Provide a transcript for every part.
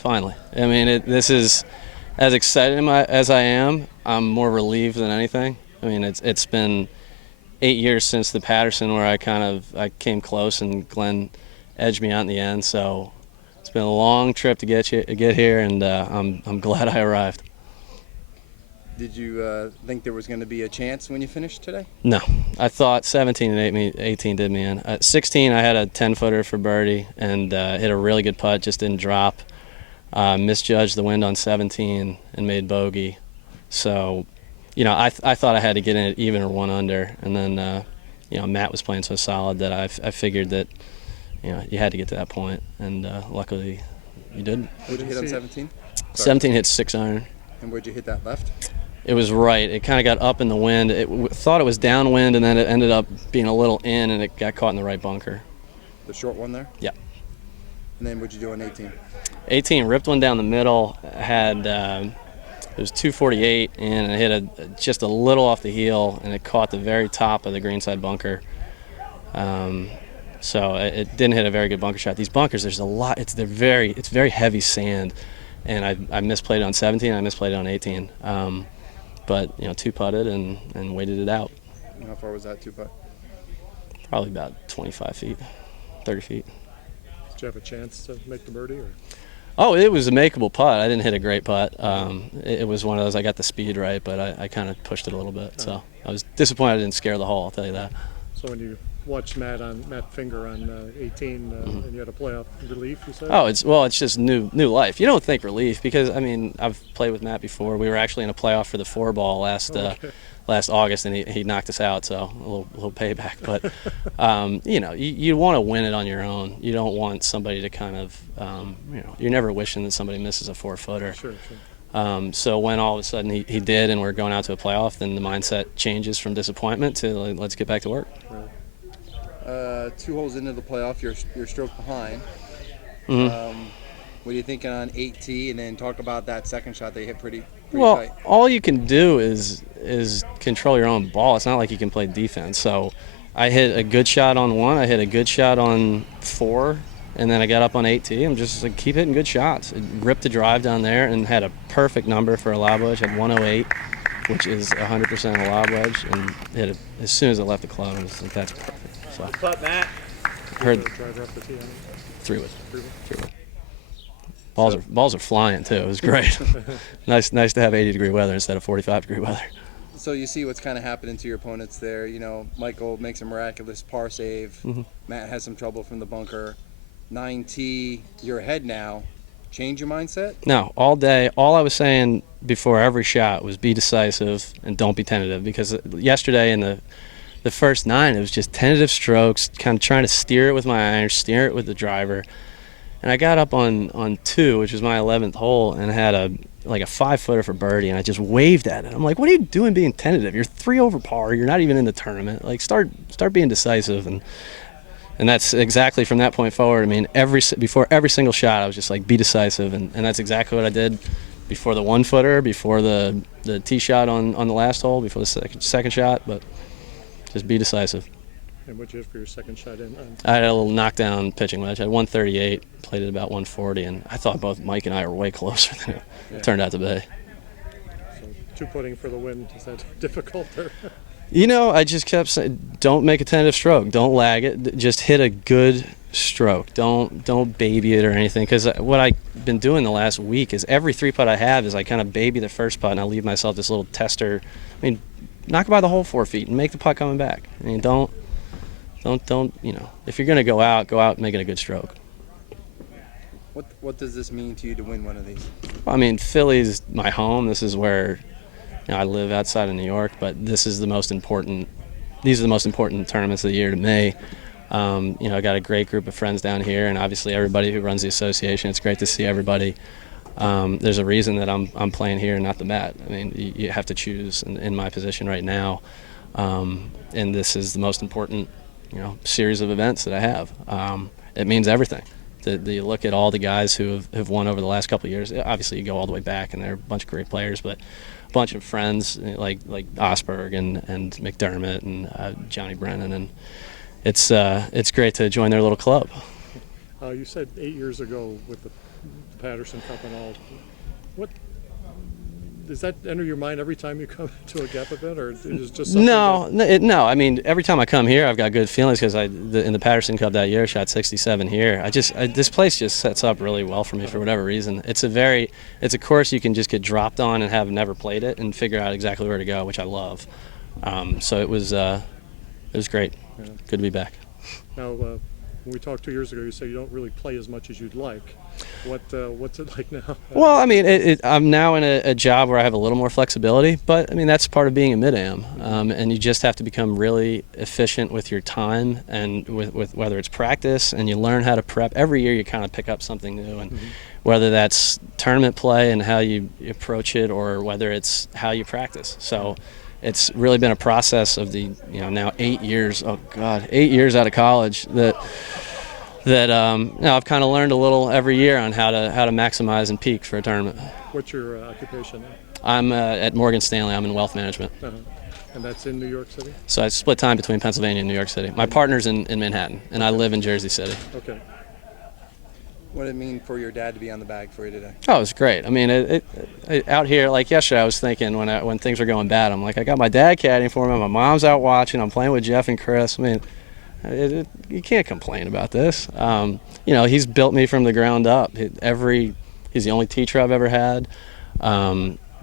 finally. I mean, this is as excited as I am. I'm more relieved than anything. I mean, it's been 8 years since the Patterson where I came close and Glenn edged me out in the end. So it's been a long trip to get here, and I'm glad I arrived. Did you think there was going to be a chance when you finished today? No, I thought 17 and 18 did me in. 16, I had a 10-footer for birdie and hit a really good putt, just didn't drop. Misjudged the wind on 17 and made bogey. So, I thought I had to get in it even or one under, and then Matt was playing so solid that I figured that you had to get to that point, and luckily you did. What'd you hit on 17? 17 hit 6-iron. And where'd you hit that left? It was right. It kind of got up in the wind. Thought it was downwind, and then it ended up being a little in, and it got caught in the right bunker. The short one there? Yeah. And then what'd you do on 18? 18, ripped one down the middle. Had it was 248, and it hit just a little off the heel, and it caught the very top of the greenside bunker. So it didn't hit a very good bunker shot. These bunkers, there's a lot. It's very heavy sand, and I misplayed it on 17. I misplayed it on 18. But two putted and waited it out. And how far was that two putt? Probably about 25 feet, 30 feet. Did you have a chance to make the birdie? Or? Oh, it was a makeable putt. I didn't hit a great putt. It was one of those, I got the speed right, but I kind of pushed it a little bit. So I was disappointed I didn't scare the hole, I'll tell you that. So when you watched Matt Finger on 18 and you had a playoff relief, you said? Oh, it's just new life. You don't think relief because, I mean, I've played with Matt before. We were actually in a playoff for the 4-ball last August, and he knocked us out, so a little payback. But, you want to win it on your own. You don't want somebody to kind of, you're never wishing that somebody misses a 4-footer. Sure. So when all of a sudden he did and we're going out to a playoff, then the mindset changes from disappointment to let's get back to work. Right. 2 holes into the playoff, you're stroke behind. Mm-hmm. What are you thinking on 8T? And then talk about that second shot they hit pretty well, tight. all you can do is control your own ball. It's not like you can play defense. So I hit a good shot on 1. I hit a good shot on 4. And then I got up on 8T. I'm just like, keep hitting good shots. It ripped the drive down there and had a perfect number for a lob wedge. Had 108, which is 100% a lob wedge. And hit it as soon as it left the club. I was like, that's perfect. So, good putt, Matt. Heard the driver up the tee. 3-wood. Balls are flying too. It was great. nice to have 80-degree weather instead of 45-degree weather. So you see what's kind of happening to your opponents there. Michael makes a miraculous par save. Mm-hmm. Matt has some trouble from the bunker. 9T, you're ahead now. Change your mindset? No, all day. All I was saying before every shot was be decisive and don't be tentative, because yesterday in the first 9, it was just tentative strokes, kind of trying to steer it with my iron, steer it with the driver. And I got up on 2, which was my 11th hole, and had a 5-footer for birdie, and I just waved at it. I'm like, what are you doing being tentative? You're 3 over par. You're not even in the tournament. Like, start being decisive. And that's exactly from that point forward. I mean, before every single shot, I was just like, be decisive. And that's exactly what I did before the 1-footer, before the tee shot on the last hole, before the second shot. But just be decisive. And what'd you have for your second shot in? I had a little knockdown pitching wedge. I had 138, played it about 140, and I thought both Mike and I were way closer than it turned out to be. So 2 putting for the win, is that difficult? Or? I just kept saying, don't make a tentative stroke. Don't lag it. Just hit a good stroke. Don't baby it or anything. Because what I've been doing the last week is every 3-putt I have is I kind of baby the first putt and I leave myself this little tester. I mean, knock it by the hole 4 feet and make the putt coming back. I mean, don't. If you're going to go out making a good stroke. What does this mean to you to win one of these? I mean, Philly's my home. This is where I live outside of New York, but this is the most important. These are the most important tournaments of the year to me. I got a great group of friends down here, and obviously everybody who runs the association. It's great to see everybody. There's a reason that I'm playing here and not the Met. I mean, you have to choose in my position right now, and this is the most important, series of events that I have. It means everything. You look at all the guys who have won over the last couple of years. Obviously, you go all the way back, and they're a bunch of great players, but a bunch of friends like Osberg and McDermott and Johnny Brennan, and it's great to join their little club. You said 8 years ago with the the Patterson Cup and all. What does that enter your mind every time you come to a GAP event, or is it just something No. I mean, every time I come here, I've got good feelings because in the Patterson Cup that year, I shot 67 here. This place just sets up really well for me for whatever reason. It's a course you can just get dropped on and have never played it and figure out exactly where to go, which I love. So it was great. Yeah. Good to be back. Now, when we talked 2 years ago, you said you don't really play as much as you'd like. What's it like now? Well, I mean, I'm now in a job where I have a little more flexibility, but I mean that's part of being a mid-am, and you just have to become really efficient with your time and with whether it's practice, and you learn how to prep. Every year you kind of pick up something new, and whether that's tournament play and how you approach it, or whether it's how you practice. So it's really been a process of the now 8 years. Oh God, 8 years out of college that I've kind of learned a little every year on how to maximize and peak for a tournament. What's your occupation now? I'm at Morgan Stanley. I'm in wealth management. And that's in New York City? So I split time between Pennsylvania and New York City. My partner's in Manhattan, and I live in Jersey City. Okay. What did it mean for your dad to be on the bag for you today? Oh, it was great. I mean, out here, like yesterday, I was thinking when things were going bad, I'm like, I got my dad caddying for me, my mom's out watching, I'm playing with Jeff and Chris. I mean, you can't complain about this. He's built me from the ground up. He's the only teacher I've ever had.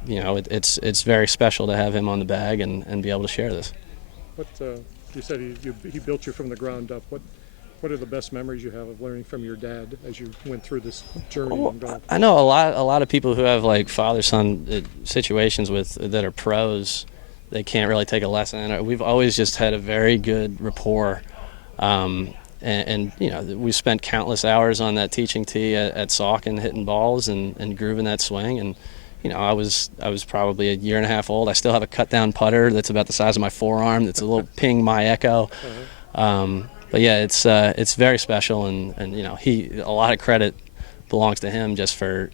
It's very special to have him on the bag and be able to share this. What you said he built you from the ground up. What are the best memories you have of learning from your dad as you went through this journey? I know a lot of people who have like father-son situations that are pros. They can't really take a lesson. We've always just had a very good rapport. We spent countless hours on that teaching tee at Saucon hitting balls and grooving that swing. And I was probably a year and a half old. I still have a cut down putter that's about the size of my forearm. That's a little ping my echo. But yeah, it's very special, and a lot of credit belongs to him just for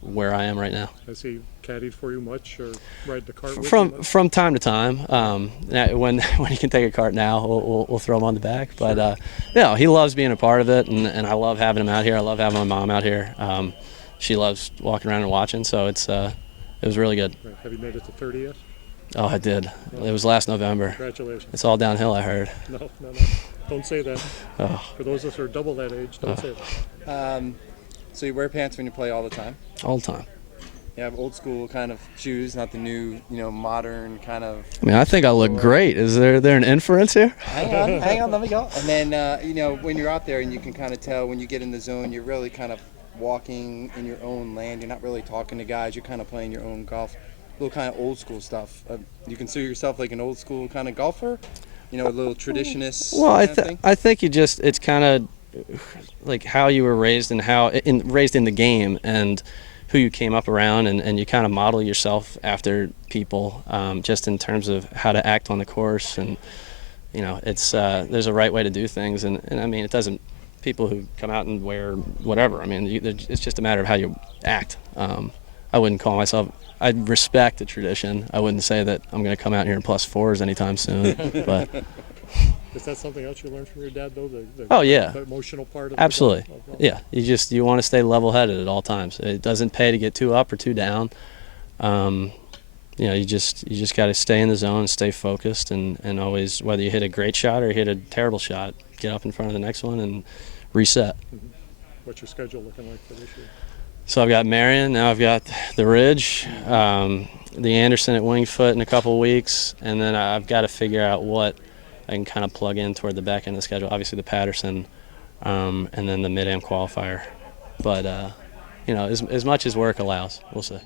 where I am right now. Has he caddied for you much, or ride the cart with you much? From time to time. When he can take a cart now, we'll throw him on the back. But he loves being a part of it, and I love having him out here. I love having my mom out here. She loves walking around and watching, so it was really good. Right. Have you made it to 30 yet? Oh, I did. It was last November. Congratulations. It's all downhill, I heard. No. Don't say that. Oh. For those of us who are double that age, don't say that. So you wear pants when you play all the time? All the time. You have old school kind of shoes, not the new, modern kind of. I mean, I think I look great. Is there an inference here? Hang on, let me go. And then, when you're out there and you can kind of tell when you get in the zone, you're really kind of walking in your own land. You're not really talking to guys. You're kind of playing your own golf. A little kind of old school stuff. You consider yourself like an old school kind of golfer? A little traditionist. Well, I think it's kind of like how you were raised and raised in the game and who you came up around, and you kind of model yourself after people, just in terms of how to act on the course. And there's a right way to do things, and I mean it doesn't. People who come out and wear whatever, I mean it's just a matter of how you act. I wouldn't call myself. I respect the tradition. I wouldn't say that I'm going to come out here in +4s anytime soon. But is that something else you learned from your dad, though? The emotional part of absolutely. It? Yeah, you want to stay level-headed at all times. It doesn't pay to get too up or too down. You just got to stay in the zone, stay focused, and always, whether you hit a great shot or you hit a terrible shot, get up in front of the next one and reset. What's your schedule looking like for this year? So I've got Marion, now I've got the Ridge, the Anderson at Winged Foot in a couple of weeks, and then I've got to figure out what I can kind of plug in toward the back end of the schedule. Obviously the Patterson, and then the Mid-Am qualifier. But, as much as work allows, we'll see.